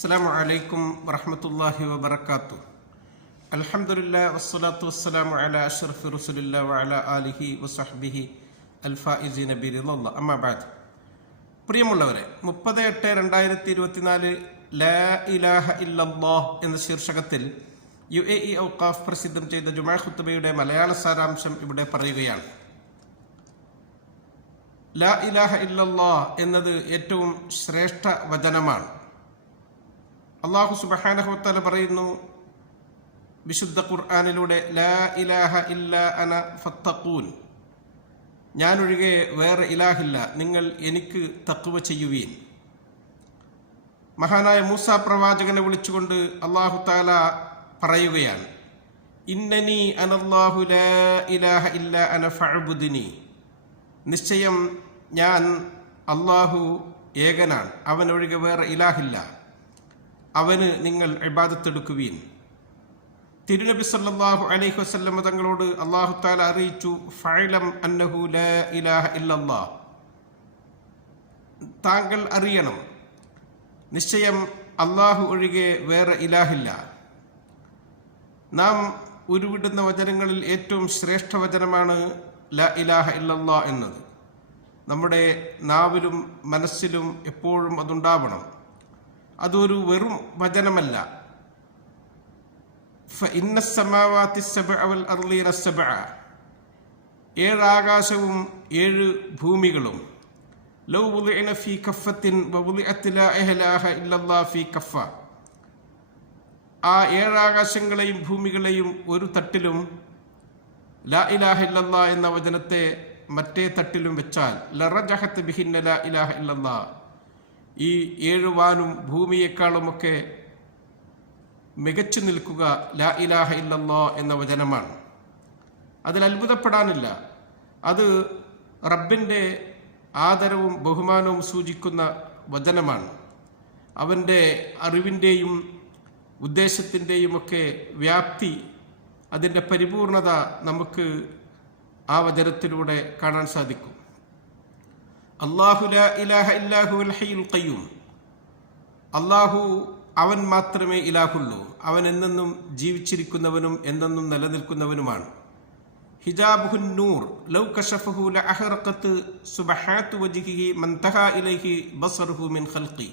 അസ്സലാമു അലൈക്കും വറഹ്മത്തുള്ളാഹി വബറകാതുഹു. അൽഹംദുലില്ലാഹി വസ്സലാത്തു വസ്സലാമു അലാ അഷ്റഫി റസൂലില്ലാഹി വഅലാ ആലിഹി വസഹ്ബിഹി അൽഫായിസീന ബിറിളല്ലാഹ്. അമ്മാ ബഅദ്. പ്രിയമുള്ളവരെ, 30/8/2024 ലാ ഇലാഹ ഇല്ലല്ലാഹ് എന്ന ശീർഷകത്തിൽ UAE ഔഖാഫ് പ്രസിദ്ധം ചെയ്ത ജുമാ ഖുത്ബയുടെ മലയാള സാരാംശം ഇവിടെ പറയുകയാണ്. ലാ ഇലാഹ ഇല്ലല്ലാഹ് എന്നത് ഏറ്റവും ശ്രേഷ്ഠ വചനമാണ്. അല്ലാഹു സുബ്ഹാനഹു വതആല പറയുന്നു വിശുദ്ധ ഖുർആനിലൂടെ, ലാ ഇലാഹ ഇല്ലാ അന ഫത്തഖൂൻ, ഞാനൊഴികെ വേറെ ഇലാഹില്ല, നിങ്ങൾ എനിക്ക് തഖ്വ ചെയ്യുവീൻ. മഹാനായ മൂസാ പ്രവാചകനെ വിളിച്ചുകൊണ്ട് അല്ലാഹു തആല പറയുകയാണ്, ഇന്നനി അനല്ലാഹു ലാ ഇലാഹ ഇല്ലാ അന ഫഅബ്ദുനി, നിശ്ചയം ഞാൻ അല്ലാഹു ഏകനാണ്, അവനൊഴികെ വേറെ ഇലാഹില്ല, അവന് നിങ്ങൾ ഇബാദത്തെടുക്കുവീൻ. തിരുനബി സല്ലല്ലാഹു അലൈഹി വസല്ലം തങ്ങളോട് അല്ലാഹു തആല അറിയിച്ചു, ഫഅലം അന്നഹു ലാ ഇലാഹ ഇല്ലല്ലാഹ്, താങ്കൾ അറിയണം, നിശ്ചയം അല്ലാഹു ഒഴികെ വേറെ ഇലാഹില്ല. നാം ഉരുവിടുന്ന വചനങ്ങളിൽ ഏറ്റവും ശ്രേഷ്ഠ വചനമാണ് ലാ ഇലാഹ ഇല്ലല്ലാഹ് എന്നത്. നമ്മുടെ നാവിലും മനസ്സിലും എപ്പോഴും അതുണ്ടാവണം. അതൊരു വെറും വചനമല്ല. ഫഇന്ന സ്സമാവാതി സബ്അ വൽ അർളീന സബ്അ, 7 ആകാശവും 7 ഭൂമികളും, ലൗ വുളിഅന ഫീ കഫത്തിൻ വവുളിഅത് ലാ ഇലാഹ ഇല്ലല്ലാഹ് ഫീ കഫ, ആ 7 ആകാശങ്ങളെയും ഭൂമികളെയും ഒരു തട്ടിലും ലാ ഇലാഹ ഇല്ലല്ലാഹ് എന്ന വചനത്തെ മറ്റേ തട്ടിലും വെച്ചാൽ ലറജഹത് ബിഹിന്ന ലാ ഇലാഹ ഇല്ലല്ലാഹ്, ഈ 7 വാനും ഭൂമിയേക്കാളുമൊക്കെ മികച്ചു നിൽക്കുക ലാ ഇലാഹ ഇല്ലല്ലാഹ് എന്ന വചനമാണ്. അതിൽ അത്ഭുതപ്പെടാനില്ല. അത് റബ്ബിൻ്റെ ആദരവും ബഹുമാനവും സൂചിക്കുന്ന വചനമാണ്. അവൻ്റെ അറിവിൻ്റെയും ഉദ്ദേശത്തിൻ്റെയും ഒക്കെ വ്യാപ്തി, അതിൻ്റെ പരിപൂർണത നമുക്ക് ആ വചനത്തിലൂടെ കാണാൻ സാധിക്കും. അല്ലാഹു ലാ ഇലാഹ ഇല്ലാഹു അൽ ഹയ്യുൽ ഖയ്യൂം, അല്ലാഹു അവൻ മാത്രമേ ഇലാഹുള്ളൂ, അവൻ എന്നെന്നും ജീവിച്ചിരിക്കുന്നവനും എന്നെന്നും നിലനിൽക്കുന്നവനുമാണ്. ഹിജാബുഹുൻ നൂർ ലൗ കശഫഹു ലഅഹറഖത് സുബ്ഹാതു വജ്ഹിഹി മൻതഹാ ഇലൈഹി ബസറുഹു മിൻ ഖൽഖി,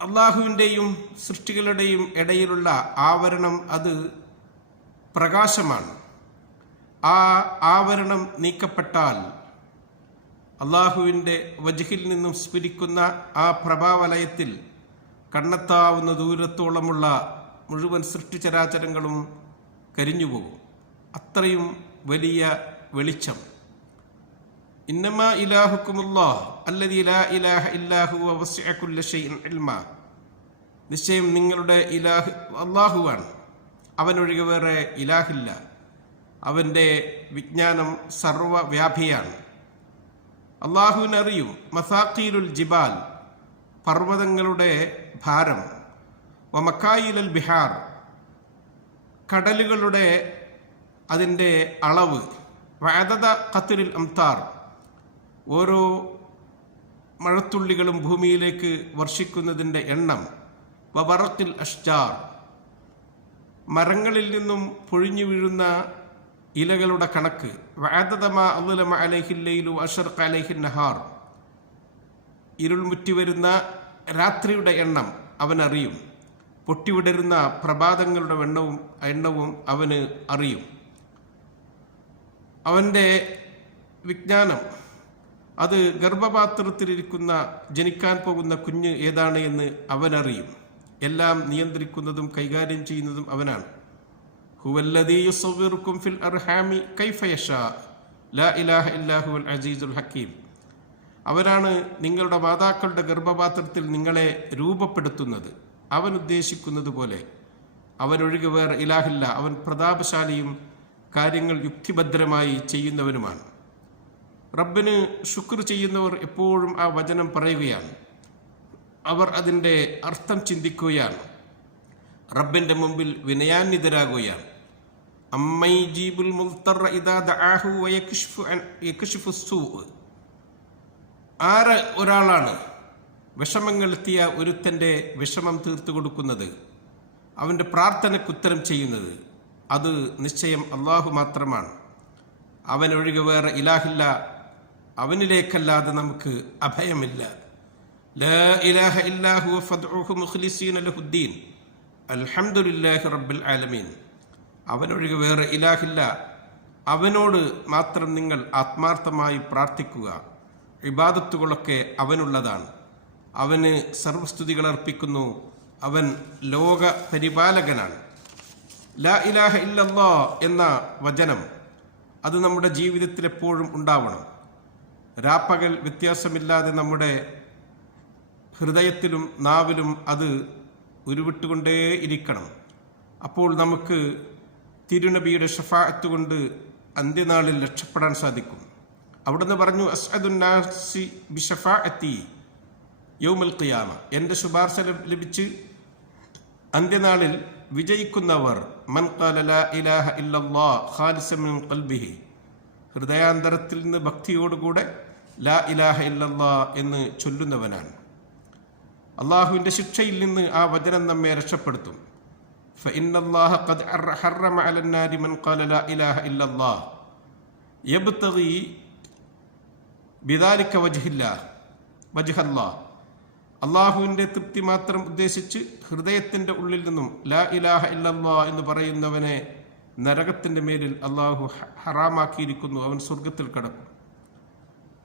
അല്ലാഹുവിൻ്റെയും സൃഷ്ടികളുടെയും ഇടയിലുള്ള ആവരണം അത് പ്രകാശമാണ്. ആ ആവരണം നീക്കപ്പെട്ടാൽ അള്ളാഹുവിൻ്റെ വജ്ഹിൽ നിന്നും സ്ഫുരിക്കുന്ന ആ പ്രഭാവലയത്തിൽ കണ്ണെത്താവുന്ന ദൂരത്തോളമുള്ള മുഴുവൻ സൃഷ്ടിചരാചരങ്ങളും കരിഞ്ഞുപോകും. അത്രയും വലിയ വെളിച്ചം. ഇന്നമാ ഇലാഹുക്കുമുല്ലാഹ് അല്ലദീ ലാ ഇലാഹ ഇല്ലാ ഹുവ വസിഅ കുല്ല ഷൈഇൻ ഇൽമാ, നിശ്ചയം നിങ്ങളുടെ ഇലാഹ് അല്ലാഹുവാണ്, അവനൊഴികെ വേറെ ഇലാഹില്ല, അവൻ്റെ വിജ്ഞാനം സർവവ്യാപിയാണ്. അള്ളാഹുവിനറിയും മസാഖീലുൽ ജിബാൽ, പർവ്വതങ്ങളുടെ ഭാരം, വമക്കായിലുൽ ബിഹാർ, കടലുകളുടെ അതിൻ്റെ അളവ്, വഅദദ ഖത്രിൽ അംതാർ, ഓരോ മഴത്തുള്ളികളും ഭൂമിയിലേക്ക് വർഷിക്കുന്നതിൻ്റെ എണ്ണം, വബറഖിൽ അഷ്ജാർ, മരങ്ങളിൽ നിന്നും പൊഴിഞ്ഞു വീഴുന്ന ഇലകളുടെ കണക്ക്, വഅദദ മാ അദ്ലമ അലൈഹിൽ ലൈലു വഅശറഖ അലൈഹിൻ നഹാർ, ഇരുൾമുറ്റി വരുന്ന രാത്രിയുടെ എണ്ണം അവനറിയും, പൊട്ടിവിടരുന്ന പ്രഭാതങ്ങളുടെ എണ്ണവും അവന് അറിയും. അവൻ്റെ വിജ്ഞാനം അത് ഗർഭപാത്രത്തിലിരിക്കുന്ന ജനിക്കാൻ പോകുന്ന കുഞ്ഞ് ഏതാണ് എന്ന് അവനറിയും. എല്ലാം നിയന്ത്രിക്കുന്നതും കൈകാര്യം ചെയ്യുന്നതും അവനാണ്. ഹുവല്ലദീ യുസവ്വിറുക്കും ഫിൽ അർഹാമി കൈഫ യശാ ലാ ഇലാഹ ഇല്ലാ ഹുവൽ അസീസുൽ ഹക്കീം, അവനാണ് നിങ്ങളുടെ മാതാക്കളുടെ ഗർഭപാത്രത്തിൽ നിങ്ങളെ രൂപപ്പെടുത്തുന്നത് അവൻ ഉദ്ദേശിക്കുന്നത് പോലെ, അവനൊഴികെ വേറെ ഇലാഹില്ല, അവൻ പ്രതാപശാലിയും കാര്യങ്ങൾ യുക്തിഭദ്രമായി ചെയ്യുന്നവനുമാണ്. റബ്ബിന് ശുക്ർ ചെയ്യുന്നവർ എപ്പോഴും ആ വചനം പറയുകയാണ്, അവർ അതിൻ്റെ അർത്ഥം ചിന്തിക്കുകയാണ്, റബ്ബിൻ്റെ മുമ്പിൽ വിനയാന്വിതരാകുകയാണ്. അമ്മൈജീബുൽ മുൽത്തറ ഇദാ ദഅാഹു വയക്ഷിഫു സൂഅ്, ആര് ഒരാളാണ് വിഷമങ്ങളെത്തിയ ഒരുത്തൻ്റെ വിഷമം തീർത്തു കൊടുക്കുന്നത്, അവൻ്റെ പ്രാർത്ഥനയ്ക്ക് ഉത്തരം ചെയ്യുന്നത്? അത് നിശ്ചയം അള്ളാഹു മാത്രമാണ്. അവനൊഴികെ വേറെ ഇലാഹില്ല. അവനിലേക്കല്ലാതെ നമുക്ക് അഭയമില്ല. ലാ ഇലാഹ ഇല്ലാ ഹുവ ഫദ്ഉഹു മുഖ്ലിസീന ലഹുദ്ദീൻ അൽഹംദുലില്ലാഹി റബ്ബിൽ ആലമീൻ. അവനൊഴികെ വേറെ ഇലാഹില്ല. അവനോട് മാത്രം നിങ്ങൾ ആത്മാർത്ഥമായി പ്രാർത്ഥിക്കുക. ഇബാദത്തുകളൊക്കെ അവനുള്ളതാണ്. അവന് സർവസ്തുതികൾ അർപ്പിക്കുന്നു. അവൻ ലോക പരിപാലകനാണ്. ലാ ഇലാഹ ഇല്ലല്ലാ എന്ന വചനം അത് നമ്മുടെ ജീവിതത്തിൽ എപ്പോഴും ഉണ്ടാവണം. രാപ്പകൽ വ്യത്യാസമില്ലാതെ നമ്മുടെ ഹൃദയത്തിലും നാവിലും അത് ഉരുവിട്ടുകൊണ്ടേ ഇരിക്കണം. അപ്പോൾ നമുക്ക് തിരുനബിയുടെ ഷഫാഅത്ത് കൊണ്ട് അന്ത്യനാളിൽ രക്ഷപ്പെടാൻ സാധിക്കും. അവിടുന്ന് പറഞ്ഞു, അസ്അദുന്നാസി ബിശഫാഅത്തി യൗമൽ ഖിയാമ. എൻ്റെ ശുപാർശ ലഭിച്ച് അന്ത്യനാളിൽ വിജയിക്കുന്നവർ മൻ ഖാല ലാ ഇലാഹ ഇല്ലല്ലാഹ് ഖാലിസൻ മിൻ ഖൽബിഹി, ഹൃദയാന്തരത്തിൽ നിന്ന് ഭക്തിയോടുകൂടെ ലാ ഇലാഹ ഇല്ലല്ലാഹ് എന്ന് ചൊല്ലുന്നവനാണ്. അള്ളാഹുവിൻ്റെ ശിക്ഷയിൽ നിന്ന് ആ വചനം നമ്മെ രക്ഷപ്പെടുത്തും. ഫഇന്നല്ലാഹ ഖദ് ഹറമ അലന്നാരി മൻ ഖാല ലാ ഇലാഹ ഇല്ലല്ലാഹ് യബ്തഗി ബിദാലിക വജ്ഹല്ലാഹ്. അള്ളാഹുവിൻ്റെ തൃപ്തി മാത്രം ഉദ്ദേശിച്ച് ഹൃദയത്തിൻ്റെ ഉള്ളിൽ നിന്നും ലാ ഇലാഹ ഇല്ലല്ലാഹ് എന്ന് പറയുന്നവനെ നരകത്തിൻ്റെ മേലിൽ അള്ളാഹു ഹറാമാക്കിയിരിക്കുന്നു. അവൻ സ്വർഗത്തിൽ കടക്കും.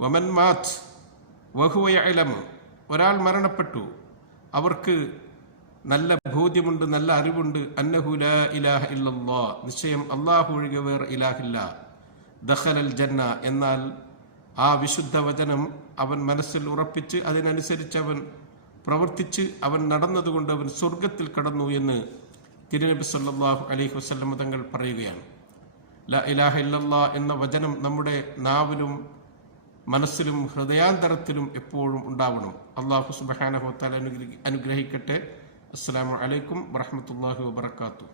വമൻ മാത് വഹുവ യഅലമു, ഒരാൾ മരണപ്പെട്ടു, അവർക്ക് നല്ല ബോധ്യമുണ്ട്, നല്ല അറിവുണ്ട്, അന്നഹു ലാ ഇലാഹ ഇല്ലല്ലാഹ്, നിശ്ചയം അള്ളാഹു ഒഴികെ വേറെ ഇലാഹില്ല, ദഖലൽ ജന്ന, എന്നാൽ ആ വിശുദ്ധ വചനം അവൻ മനസ്സിൽ ഉറപ്പിച്ച് അതിനനുസരിച്ച് അവൻ പ്രവർത്തിച്ച് അവൻ നടന്നതുകൊണ്ട് അവൻ സ്വർഗത്തിൽ കടന്നു എന്ന് തിരുനബി സല്ലല്ലാഹു അലൈഹി വസല്ലം തങ്ങൾ പറയുകയാണ്. ലാ ഇലാഹ ഇല്ലല്ലാഹ് എന്ന വചനം നമ്മുടെ നാവിലും മനസ്സിലും ഹൃദയാന്തരത്തിലും എപ്പോഴും ഉണ്ടാവണം. അല്ലാഹു സുബ്ഹാനഹു വ തആല അനുഗ്രഹിക്കട്ടെ. അസ്സലാമു അലൈക്കും വറഹ്മത്തുള്ളാഹി വബറകാതുഹു.